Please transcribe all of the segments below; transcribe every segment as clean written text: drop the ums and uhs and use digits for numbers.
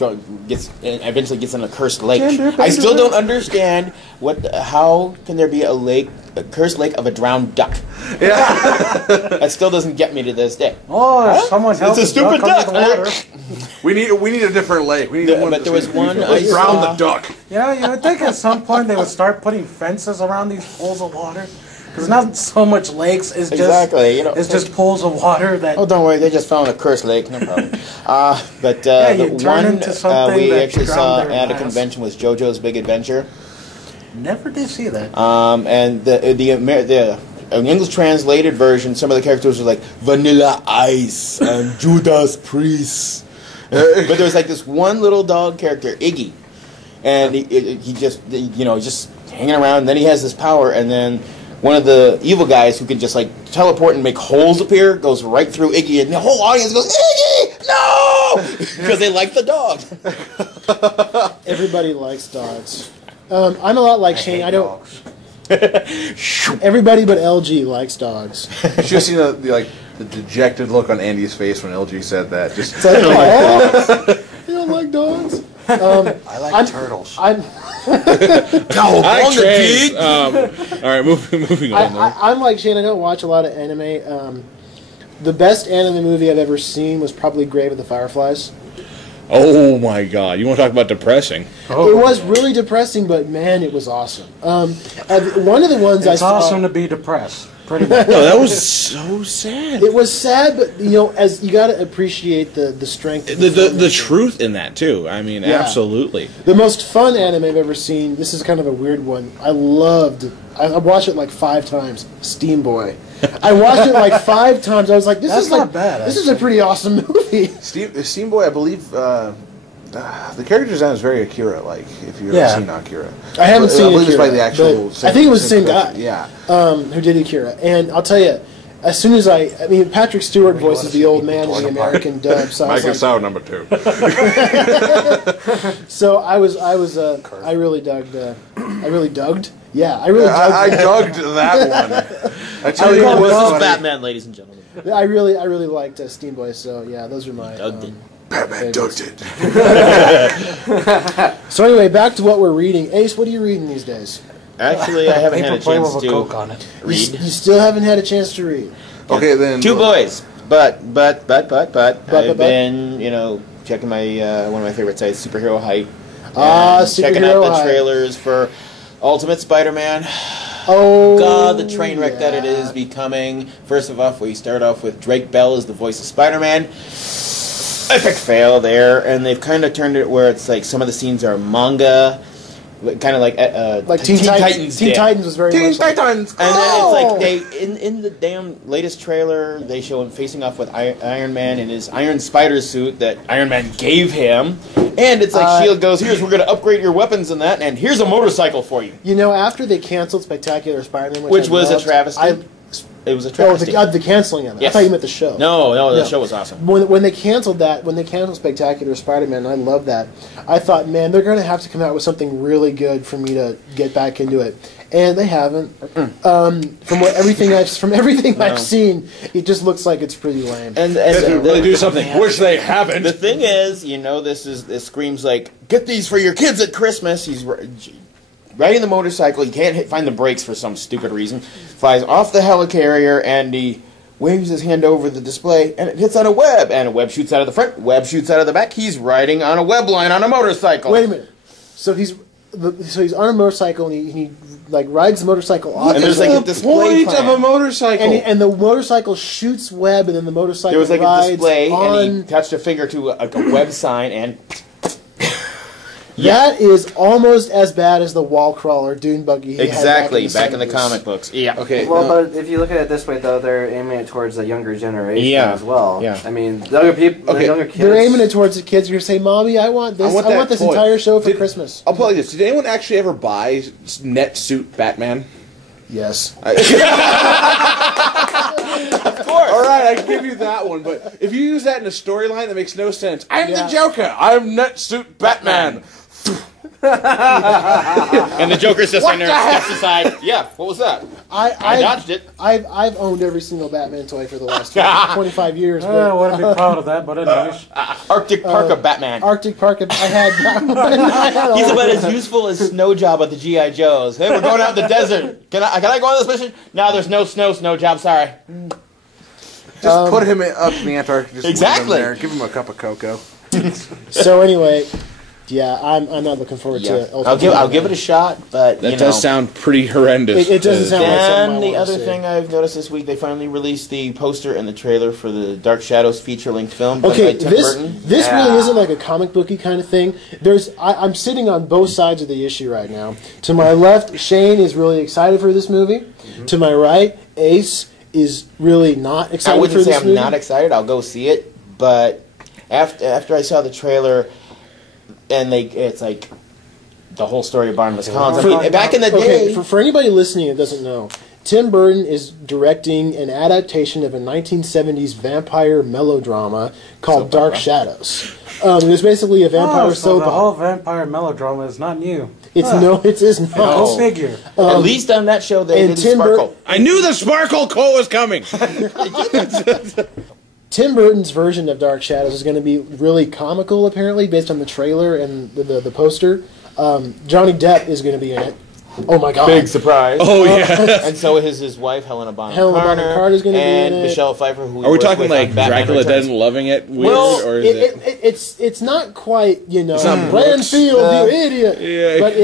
eventually gets in a cursed lake. I still don't understand how can there be a cursed lake of a drowned duck? Yeah, that still doesn't get me to this day. Oh, someone help! It's a stupid duck. we need a different lake. We need one. But there was one. Let's drown the duck. You know, you would think at some point they would start putting fences around these pools of water. Because not so much lakes, it's just pools of water that... Oh, don't worry, they just found a cursed lake, no problem. But yeah, the one we that actually saw at a convention was JoJo's Big Adventure. Never did see that. And the English translated version, some of the characters were like Vanilla Ice and Judas Priest. But there was like this one little dog character, Iggy, and he just just hanging around. And then he has this power, and then one of the evil guys who can just like teleport and make holes appear goes right through Iggy, and the whole audience goes, Iggy, no! Because they like the dog. Everybody likes dogs. I'm a lot like Shane. I don't. Dogs. Everybody but LG likes dogs. You should have seen the dejected look on Andy's face when LG said that. Just I don't like dogs. You don't like dogs? I like turtles. All right, moving on. I'm like Shane. I don't watch a lot of anime. The best anime movie I've ever seen was probably Grave of the Fireflies. Oh my God! You want to talk about depressing? Oh. It was really depressing, but man, it was awesome. One of the ones it's I saw. awesome to be depressed. Pretty much. No, that was so sad. It was sad, but as you got to appreciate the strength. Of the truth in that too. I mean, yeah. Absolutely. The most fun anime I've ever seen. This is kind of a weird one. I watched it like 5 times. Steam Boy. I watched it like 5 times. I was like, That's not bad. This is a pretty awesome movie. Steam Boy, I believe. The character design is very Akira-like, if you've ever seen Akira. I haven't seen Akira. I believe it's by the actual... I think it was the same guy. Yeah. Who did Akira. And I'll tell you, as soon as Patrick Stewart voices the old man in the American dub. So Mike and Sour number 2. So I really dug. Yeah, I really dug. I dug that one. I tell you This what, is Batman, ladies and gentlemen. I really liked Steam Boy. So yeah, those are my. Batman dugged it. So anyway, back to what we're reading. Ace, what are you reading these days? Actually, I haven't had a chance to Coke on it. read. You still haven't had a chance to read. Okay, then. 2 boys. But I've been, checking my one of my favorite sites, Superhero Hype. Checking out the trailers for Ultimate Spider-Man. Oh, God, the train wreck that it is becoming. First of all, we start off with Drake Bell as the voice of Spider-Man. Epic fail there, and they've kind of turned it where it's like some of the scenes are manga, kind of like Teen Titans. Teen Titans was very Teen much like Titans! And then it's like they in the damn latest trailer they show him facing off with Iron Man in his Iron Spider suit that Iron Man gave him, and it's like Shield goes, "Here's we're going to upgrade your weapons and that, and here's a motorcycle for you." After they canceled Spectacular Spider-Man, which was a travesty. It was a travesty. The canceling of it. Yes. I thought you meant the show. No, the show was awesome. When they canceled Spectacular Spider-Man, and I love that, I thought, man, they're going to have to come out with something really good for me to get back into it. And they haven't. From everything I've seen, it just looks like it's pretty lame. And really do something, which they haven't. The thing is, this screams like, get these for your kids at Christmas. He's riding the motorcycle, he can't find the brakes for some stupid reason, flies off the helicarrier, and he waves his hand over the display, and it hits on a web, and a web shoots out of the front, web shoots out of the back. He's riding on a web line on a motorcycle. Wait a minute. So he's on a motorcycle, and he rides the motorcycle off. And there's like a display point of a motorcycle. And the motorcycle shoots web, and then the motorcycle there was like rides a display, on... and he touched a finger to a web sign, and... That is almost as bad as the wall crawler dune buggy he exactly, had back in the comic books. Yeah. Okay. Well, but if you look at it this way, though, they're aiming it towards the younger generation as well. Yeah. I mean, the younger people, the younger kids. They're aiming it towards the kids. You're going to say, "Mommy, I want this. I want this entire show for Christmas." I'll tell you this: did anyone actually ever buy NetSuit Batman? Yes. Of course. All right, I give you that one. But if you use that in a storyline that makes no sense, I'm the Joker. I'm NetSuit Batman. And the Joker's just in there, steps aside. Yeah, what was that? I dodged it. I've owned every single Batman toy for the last 25 years. I wouldn't be proud of that, but anyways. Arctic Parka Batman. Arctic Parka. I had Batman. He's about as useful as Snow Job at the G.I. Joes. Hey, we're going out in the desert. Can I go on this mission? No, there's no snow job. Sorry. Just put him up in the Antarctic. Just exactly. Leave him there. Give him a cup of cocoa. So anyway, yeah, I'm not looking forward to it. I'll give it a shot, but that does sound pretty horrendous. It doesn't sound like something And the other thing I've noticed this week, they finally released the poster and the trailer for the Dark Shadows feature-length film. Okay, by Tim Burton. This really isn't like a comic booky kind of thing. I'm sitting on both sides of the issue right now. To my left, Shane is really excited for this movie. Mm-hmm. To my right, Ace is really not excited for this movie. I wouldn't say I'm not excited. I'll go see it, but after I saw the trailer, and it's like the whole story of Barnabas Collins. I mean, back in the day, for anybody listening that doesn't know, Tim Burton is directing an adaptation of a 1970s vampire melodrama called Dark Shadows. It was basically a vampire soap. The whole vampire melodrama is not new. It is not. Go figure. At least on that show they did Sparkle. I knew the Sparkle quote was coming. Tim Burton's version of Dark Shadows is going to be really comical, apparently, based on the trailer and the poster. Johnny Depp is going to be in it. Oh my God! Big surprise! Oh yeah! And so is his wife Helena Bonham Carter is going to be in it. Michelle Pfeiffer. Who are we talking like Dracula Dead and Loving It? Weird, or is it's not quite Renfield, you idiot. Yeah. But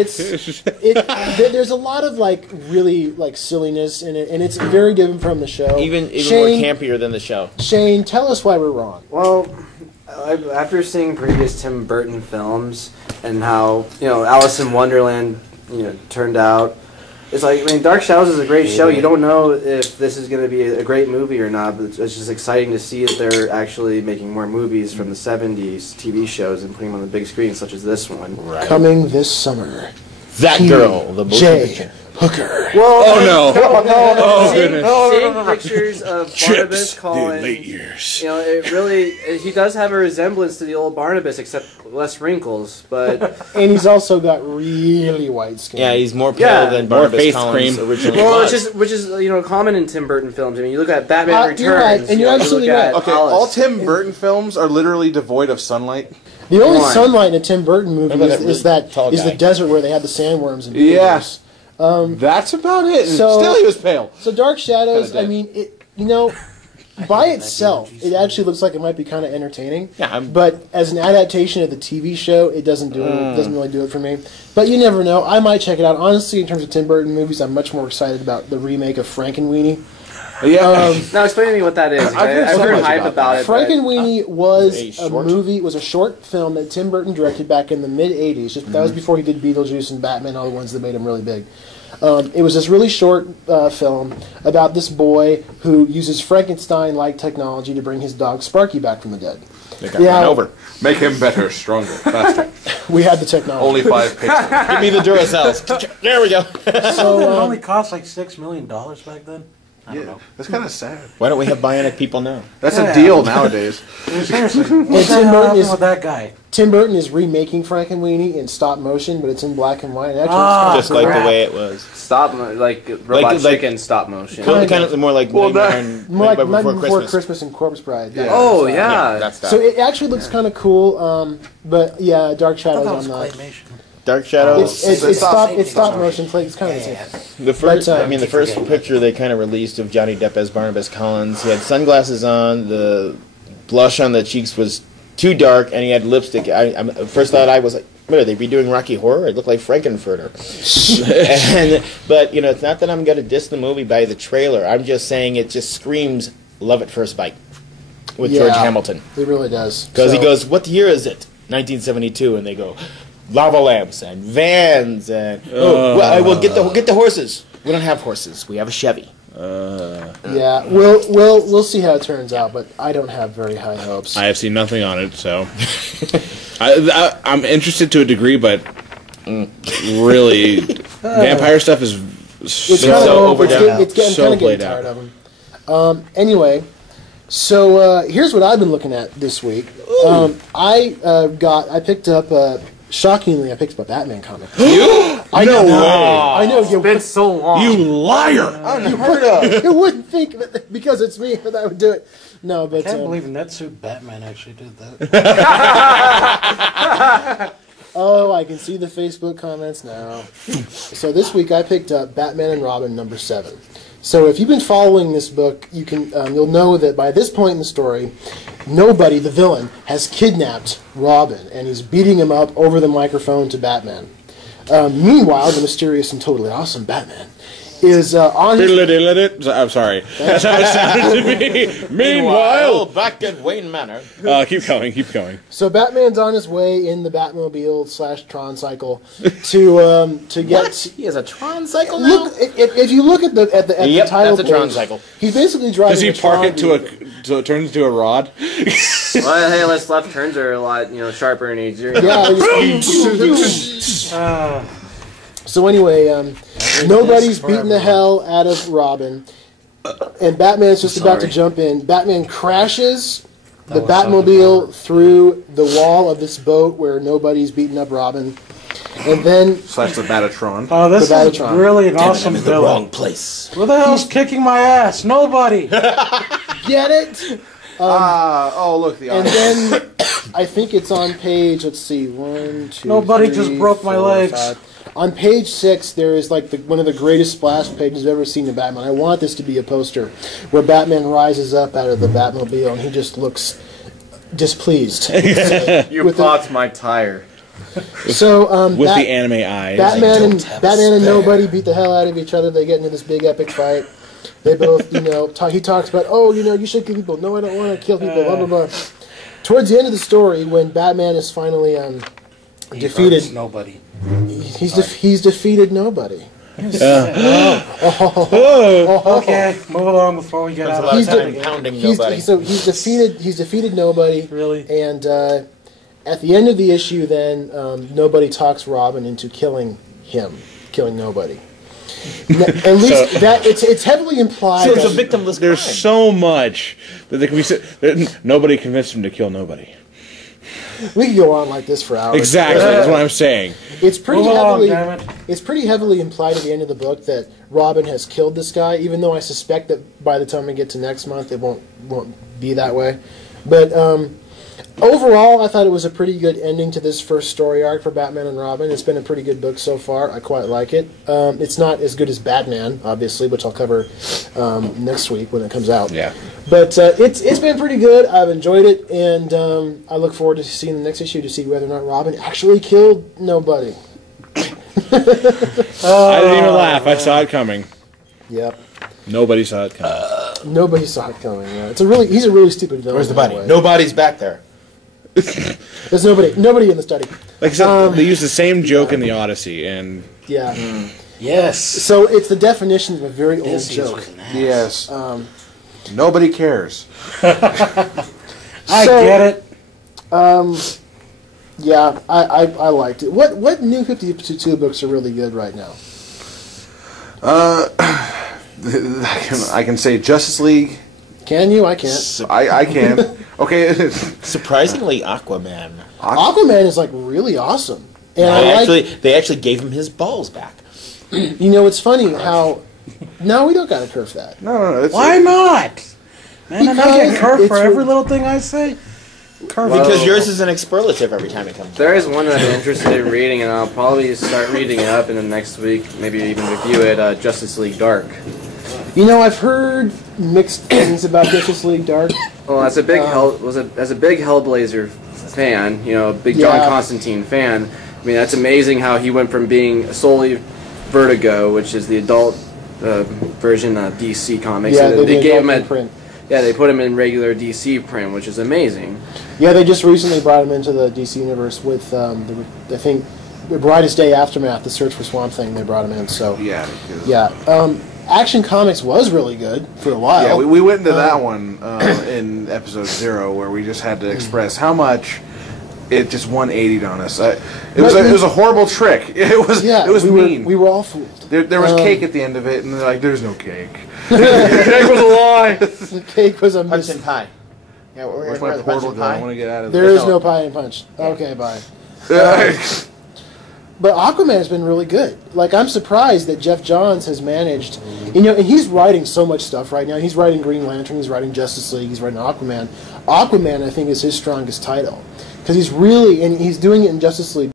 there's a lot of like really like silliness in it, and it's very given from the show. Even more campier than the show. Shane, tell us why we're wrong. Well, after seeing previous Tim Burton films and how Alice in Wonderland turned out. It's like, I mean, Dark Shadows is a great show. You don't know if this is going to be a great movie or not, but it's just exciting to see that they're actually making more movies from the 70s TV shows and putting them on the big screen, such as this one. Right. Coming this summer. That girl, the J. Hooker. Well, no. Seeing pictures of Barnabas Collins, late years. It really, he does have a resemblance to the old Barnabas, except less wrinkles, but... And he's also got really white skin. Yeah, he's more pale than Barnabas Collins originally was. Which is common in Tim Burton films. I mean, you look at Batman Returns. You're right, and you're absolutely right. Okay, all Tim Burton films are literally devoid of sunlight. The only sunlight in a Tim Burton movie is the desert where they had the sandworms and yes. That's about it. Still, he was pale. So Dark Shadows, I mean, by itself, it actually looks like it might be kind of entertaining. Yeah, but as an adaptation of the TV show, it doesn't really do it for me. But you never know. I might check it out. Honestly, in terms of Tim Burton movies, I'm much more excited about the remake of Frankenweenie. Yeah. Now explain to me what that is. I've heard hype about it. Frankenweenie was a short film that Tim Burton directed back in the mid '80s. That was before he did Beetlejuice and Batman, all the ones that made him really big. It was this really short film about this boy who uses Frankenstein-like technology to bring his dog Sparky back from the dead. They got run over. Make him better, stronger, faster. We had the technology. Only 5 pixels. Give me the Duracells. There we go. So it only cost like $6 million back then. I don't know. That's kind of sad. Why don't we have bionic people now? That's a deal nowadays. Seriously, what's with that guy? Tim Burton is remaking Frankenweenie in stop motion, but it's in black and white. And just like the way it was. Like Robot Chicken stop motion. Kind of more like Nightmare Before Christmas and Corpse Bride. Yeah. Oh yeah. That's so it actually looks kind of cool. But yeah, Dark Shadows on that. Dark Shadows. It's stop motion. It's kind of the first. The first picture they kind of released of Johnny Depp as Barnabas Collins. He had sunglasses on. The blush on the cheeks was too dark, and he had lipstick. First thought I was like, what are they redoing Rocky Horror? It looked like Frankenfurter. But it's not that I'm going to diss the movie by the trailer. I'm just saying it just screams love at first bite with George Hamilton. It really does. Because he goes, what year is it? 1972, and they go, lava lamps and vans and we'll get the horses. We don't have horses. We have a Chevy. Yeah, we'll see how it turns out, but I don't have very high hopes. I have seen nothing on it, so I'm interested to a degree, but really, vampire stuff is so overdone. It's getting tired of them. Anyway, so here's what I've been looking at this week. I picked up shockingly, I picked up a Batman comic. You? I know. Way. I know. It's been so long. You liar! Unheard of. You wouldn't think that because it's me that I would do it. No, but I can't believe Netsuit Batman actually did that. oh, I can see the Facebook comments now. So this week I picked up Batman and Robin #7. So if you've been following this book, you can you'll know that by this point in the story, nobody, the villain, has kidnapped Robin, and he's beating him up over the microphone to Batman. Meanwhile, the mysterious and totally awesome Batman is on his... I'm sorry. That's how it sounded to me. Meanwhile, back at Wayne Manor. keep going. So Batman's on his way in the Batmobile/Tron cycle to get. What? He has a Tron cycle now? Look, if you look at the title that's a Tron page, cycle. He's basically driving. Does he a park Tron it to vehicle. so it turns into a rod? Well, hey, less left turns are a lot, sharper and easier. Yeah. So anyway, nobody's beating the hell out of Robin, and Batman's just about to jump in. Batman crashes the Batmobile through the wall of this boat where nobody's beating up Robin, and then / the Batatron. Oh, this The is Batatron. really an awesome I'm in the villain. wrong place. Who the hell's kicking my ass? Nobody. get it. Look, the And audience. then I think it's on page. Let's see, 1, 2. Nobody 3, just broke my 4, legs. 5. On page 6, there is like one of the greatest splash pages I've ever seen in Batman. I want this to be a poster where Batman rises up out of the Batmobile and he just looks displeased. You With the- popped my tire. So With the anime eyes. Batman and have a Batman and spare. nobody beat the hell out of each other. They get into this big epic fight. They both, he talks about, you should kill people. No, I don't want to kill people. Blah blah blah. Towards the end of the story, when Batman is finally defeated, Hurts nobody. he's defeated nobody. Okay, move along before we get out There's a of lot of time. time pounding He's, nobody. so he's defeated nobody. Really? And at the end of the issue, then nobody talks Robin into killing nobody. At least it's heavily implied. So it's a that- victimless There's crime. so much that they can be said. Nobody convinced him to kill nobody. We could go on like this for hours. Exactly, that's what I'm saying. It's pretty Move along, heavily. damn it. It's pretty heavily implied at the end of the book that Robin has killed this guy. Even though I suspect that by the time we get to next month, it won't be that way. But overall, I thought it was a pretty good ending to this first story arc for Batman and Robin. It's been a pretty good book so far. I quite like it. It's not as good as Batman, obviously, which I'll cover next week when it comes out. Yeah. But it's been pretty good. I've enjoyed it, and I look forward to seeing the next issue to see whether or not Robin actually killed nobody. I didn't even laugh. I saw it coming. Yep. Nobody saw it coming. Nobody saw it coming. Yeah. He's a really stupid villain. Where's the in that body? way. Nobody's back there. There's nobody in the study. Like I said, they use the same joke in the Odyssey, and Yeah. Yes. So it's the definition of a very old This joke. was an ass. Yes. Nobody cares. I So- get it. Yeah, I liked it. What new 52 books are really good right now? I can say Justice League. Can you? I can't. I can. Okay. Surprisingly, Aquaman. Aquaman is like really awesome, and I like. They actually gave him his balls back. It's funny how. No, we don't gotta curve that. No. It's, Why not? Man, I'm not Because getting curved for it's every little thing I say. Curved. Because yours is an expletive every time it comes. There is one that I'm interested in reading, and I'll probably start reading it up in the next week, maybe even review it, Justice League Dark. I've heard mixed things about Justice League Dark. Well, as a big Hellblazer fan, a big John Yeah. Constantine fan, I mean, that's amazing how he went from being solely Vertigo, which is the adult version of DC Comics, Yeah, and they gave him print. Yeah, they put him in regular DC print, which is amazing. Yeah, they just recently brought him into the DC universe with I think the Brightest Day Aftermath, the Search for Swamp Thing. They brought him in. So Yeah. because- yeah, Action Comics was really good for a while. Yeah, we went into that one in episode 0 where we just had to express how much it just 180'd on us. It was a horrible trick. It was mean. We were all fooled. There was cake at the end of it, and they're like, "There's no cake. The cake was a lie." The cake was a Punch mis- and pie. Yeah, we're Where's in my the punch portal and gun? I pie. want to get out of There this. is no pie and punch. Okay, bye. But Aquaman has been really good. Like, I'm surprised that Jeff Johns has managed, and he's writing so much stuff right now. He's writing Green Lantern, he's writing Justice League, he's writing Aquaman. Aquaman, I think, is his strongest title. Because he's doing it in Justice League